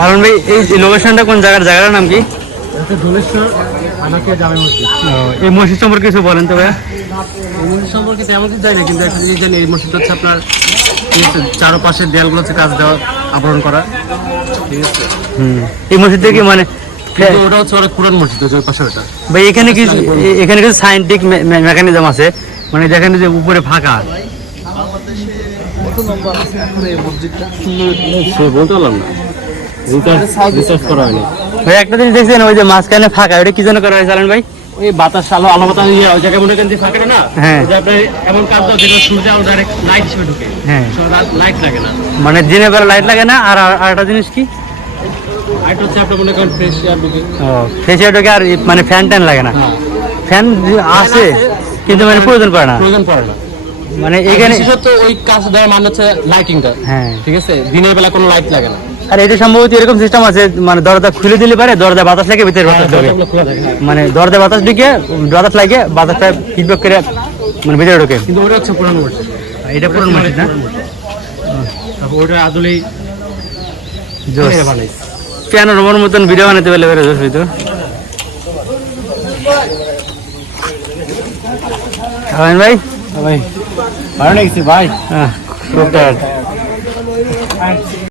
হারুন ভাই এই লোকেশনটা কোন জায়গাটার নাম কি? এই মসজিদ সম্পর্কে কিছু বলেন তো ভাইয়া। এই মসজিদ সম্পর্কে তেমন কিছু জানি না, কিন্তু একটা জিনিস জানি, এই মসজিদ হচ্ছে আপনার চারপাশের দেয়ালগুলো হচ্ছে কাজ দেওয়া আবরণ করা, ঠিক আছে। এই মসজিদে কি মানে ওটা হচ্ছে অনেক পুরান মসজিদ, ওই পাশে ওটা। ভাই এখানে কিছু সায়েন্টিফিক মেকানিজম আছে, মানে দেখেন যে উপরে ফাঁকা। বলতে পারলাম না, রিসার্চ করা হয়নি। ভাই একটা জিনিস দেখছেন, ওই যে মাঝখানে ফাঁকা, ওটা কি জন্য করা হয়েছে জানেন ভাই? ওই বাতাস আলো বাতাস ওই জায়গায় মনে করেন যে ফাঁকা না, হ্যাঁ, আপনি এমন কাজ দাও যেটা সূর্য আলো ডাইরেক্ট লাইট হিসেবে ঢুকে, হ্যাঁ, লাইট লাগে না, মানে দিনের বেলা লাইট লাগে না। আর একটা জিনিস কি, লাইট হচ্ছে আপনি মনে করেন ফ্রেশ এয়ার ঢুকে, ফ্রেশ এয়ার ঢুকে, আর মানে ফ্যান ট্যান লাগে না। ফ্যান আছে কিন্তু মানে প্রয়োজন পড়ে না, মানে এখানে বিশেষত ওই কাজ দেওয়ার মানে হচ্ছে লাইটিংটা, হ্যাঁ, ঠিক আছে। দিনের বেলা কোনো লাইট লাগে না। আর এটা সম্ভবত এরকম সিস্টেম আছে, মানে দরজা খুলে দিলে পারে, দরজা বাতাস লাগে, ভিতরে বাতাস ঢোকে, মানে দরজা বাতাস ঢুকে, বাতাস লাগে, বাতাসটা ফিডব্যাক করে মানে ভিতরে ঢোকে। কিন্তু ওটা হচ্ছে পুরানো মসজিদ, এটা পুরানো মসজিদ না? ওটা আসলেই প্যানোরামার মতন ভিডিও বানাতে পারলে বেরো জোশ হইতো। ভাই ভাই ভালো লাগছে ভাই, খুব